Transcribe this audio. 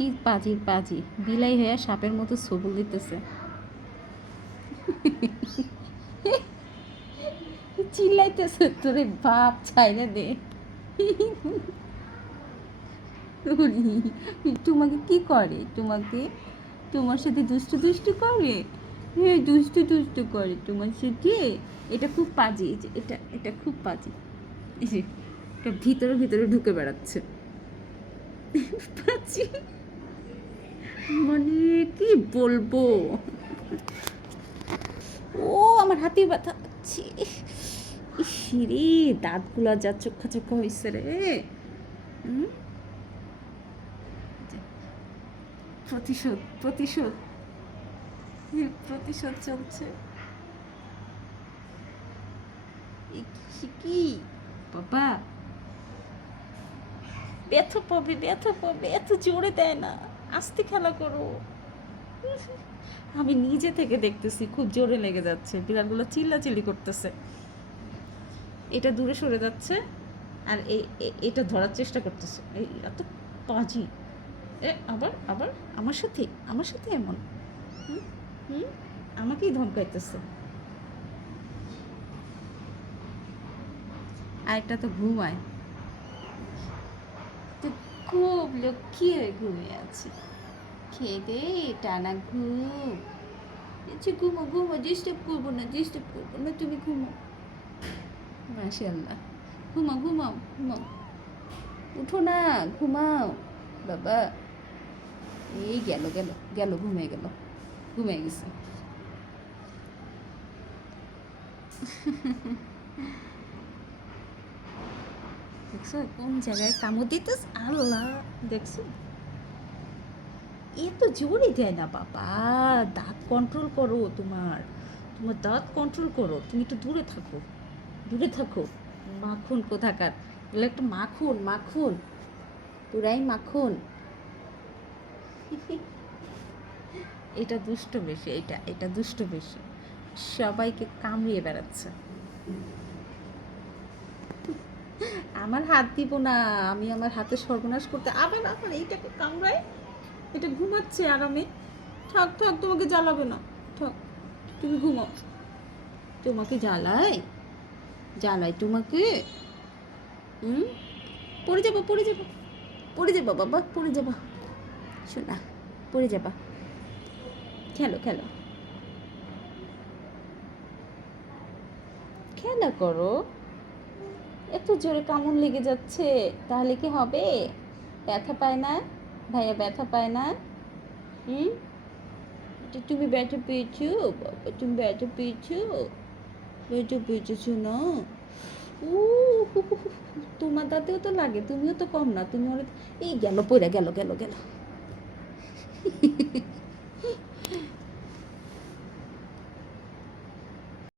কি পাজির পাজি, বিলাই হয়ে সাপের মতো সবল দিতেছে। চিল্লাইতেছে, তোরে বাপ ছাইরে দে। তোমাকে কি করে? তোমাকে, তোমার সাথে দুষ্টু দুষ্টু করে? হ্যাঁ, দুষ্টু দুষ্টু করে তোমার সাথে। এটা খুব পাজি, এই যে এটা, এটা খুব পাজি। এই যে এটা ভিতরে ভিতরে ঢুকে বেড়াচ্ছে। পাজি মানে কি বলবো। ও আমার হাতির ব্যথা পাচ্ছি। ইসিরে দাঁতগুলা যা চোখা চোখা হয়েছে রে। হুম, প্রতিশোধ প্রতিশোধ প্রতিশোধ চলছে। কি বাবা, ব্যথা পাবে ব্যথা পাবে, এত জোরে দেয় না, আস্তে খেলা করো। আমি নিজে থেকে দেখতেছি খুব জোরে লেগে যাচ্ছে, বিড়ালগুলো চিল্লাচিল্লি করতেছে। এটা দূরে সরে যাচ্ছে আর এটা ধরার চেষ্টা করতেছে। এই এত পাজি। আবার আবার আমার সাথে এমন। হুম হুম, আমাকেই ধমকাইতেছে। আরেকটা তো ঘুমায়, তো খুব লক্ষ্মী হয়ে ঘুমিয়ে আছে। খেয়ে দে, টানা ঘুম। আচ্ছা ঘুমো ঘুমো, ডিস্টার্ব করবো না, তুমি ঘুমো। মাশাআল্লাহ, ঘুমাও ঘুমাও ঘুমাও, উঠো না, ঘুমাও বাবা। এই গেল গেল গেল, ঘুমিয়ে গেল, ঘুমিয়ে গেছে। দেখছো কোন জায়গায় কামড় দিতেছ, আল্লাহ। দেখছো এ তো জোরই দেয় না বাবা। দাঁত কন্ট্রোল করো, তোমার তোমার দাঁত কন্ট্রোল করো, তুমি একটু দূরে থাকো, দূরে থাকো। মাখন কোথাকার, এগুলো একটা মাখন, মাখন পুরাই মাখন। এটা দুষ্ট বেশি, এটা এটা দুষ্ট বেশি, সবাইকে কামড়িয়ে বেড়াচ্ছে। আমার হাত দিব না, আমি আমার হাতে সর্বনাশ করতে, আবার আবার এইটাকে কামড়ায়। এটা ঘুমাচ্ছে আরামে। থাক থাক, তোমাকে জ্বালাবে না, থাক, তুমি ঘুমাও। তোমাকে জ্বালায়, জ্বালায় তোমাকে। হুম, পড়ে যাবো পড়ে যাবো, পড়ে যাবা বাবা, পড়ে যাবা, শোনা, পড়ে যাবা। খেলো খেলো, খেলা করো। এত জোরে কামড় লেগে যাচ্ছে, তাহলে কি হবে? ব্যথা পায় না? ভাইয়া ব্যথা পায় না? হুম, তুমি ব্যথা পেয়েছো বাবা, তুমি ব্যথা পেয়েছো, ব্যথা পেয়েছো না? উ হু, হু, হু, হু, তোমার দাঁতেও তো লাগে, তুমিও তো কম না, তুমি অনেক। এই গেল পড়ে গেল গেল গেল।